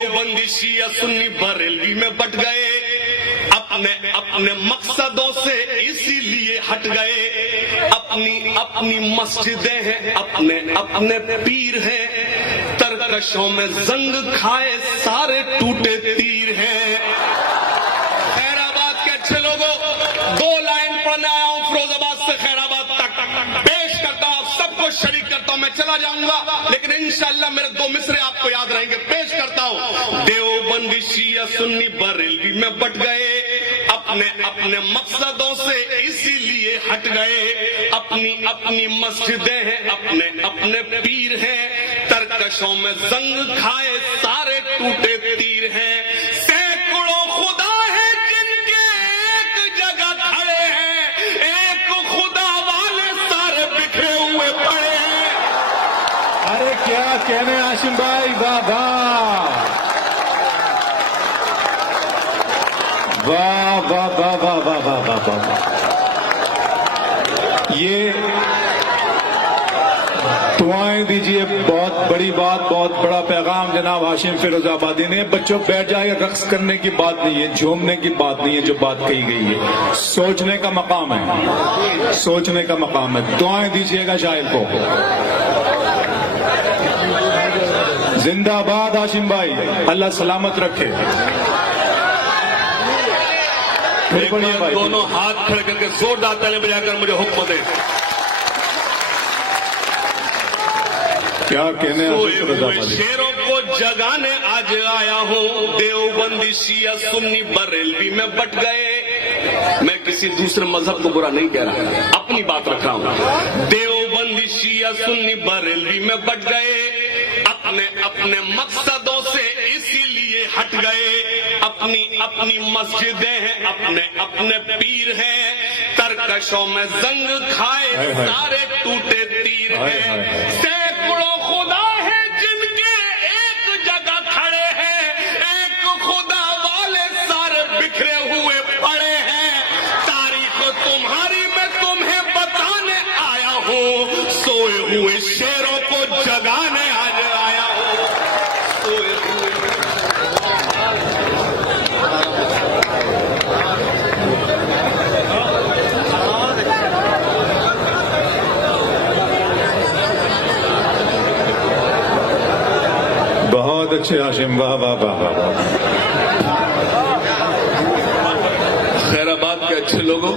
देवबंदी शिया सुन्नी बरेलवी में बट गए, अपने अपने मकसदों से इसीलिए हट गए। अपनी अपनी मस्जिदें हैं, अपने अपने पीर हैं, तरकशों में जंग खाए सारे टूटे तीर हैं। खैराबाद के अच्छे लोगों, 2 लाइन पढ़ने आया हूं फिरोजाबाद से खैराबाद तक, पेश करता हूं, सबको शरीक करता हूं। मैं चला जाऊंगा लेकिन इंशाअल्लाह मेरे 2 मिसरे आपको याद रहेंगे। पेश करता हूं। देवबंदी शिया सुन्नी बरेलवी में बट गए, अपने अपने मकसदों से इसीलिए हट गए। अपनी अपनी मस्जिदें हैं, अपने अपने पीर हैं, तरकशों में जंग खाए सारे टूटे तीर हैं। सैकड़ों खुदा है जिनके एक जगह खड़े हैं, एक खुदा वाले सारे बिखरे हुए पड़े हैं। अरे क्या कहने हाशिम भाई, वाह वाह वाह वाह वाह वाह वाह वाह वाह वाह। ये दुआएं दीजिए, बहुत बड़ी बात, बहुत बड़ा पैगाम जनाब हाशिम फिरोजाबादी ने। बच्चों बैठ जाए, रक्स करने की बात नहीं है, झूमने की बात नहीं है, जो बात कही गई है सोचने का मकाम है, सोचने का मकाम है। दुआएं दीजिएगा शायर को। जिंदाबाद हाशिम भाई, अल्लाह सलामत रखे। एक बार दोनों हाथ खड़े करके जोरदार ताली बजाकर मुझे हुक्म दे। क्या कहने शेरों को जगाने आज आया हूँ। देवबंदी शिया सुन्नी बरेलवी में बट गए। मैं किसी दूसरे मजहब को बुरा नहीं कह रहा, अपनी बात रख रहा हूँ। देवबंदी शिया सुन्नी बरेलवी में बट गए, अपने अपने मकसदों से इसीलिए हट गए। अपनी अपनी मस्जिदें हैं, अपने अपने पीर हैं, तरकशों में जंग खाए सारे टूटे तीर हैं। सैकड़ों खुदा है जिनके एक जगह खड़े हैं, एक खुदा वाले सारे बिखरे हुए पड़े हैं। तारीख तुम्हारी मैं तुम्हें बताने आया हूँ, सोए हुए शेरों को जगाने आज आया हूँ। सोए हुए बहुत अच्छे हाशिम, वाह वाह वाह वाह। खैराबाद के अच्छे लोगों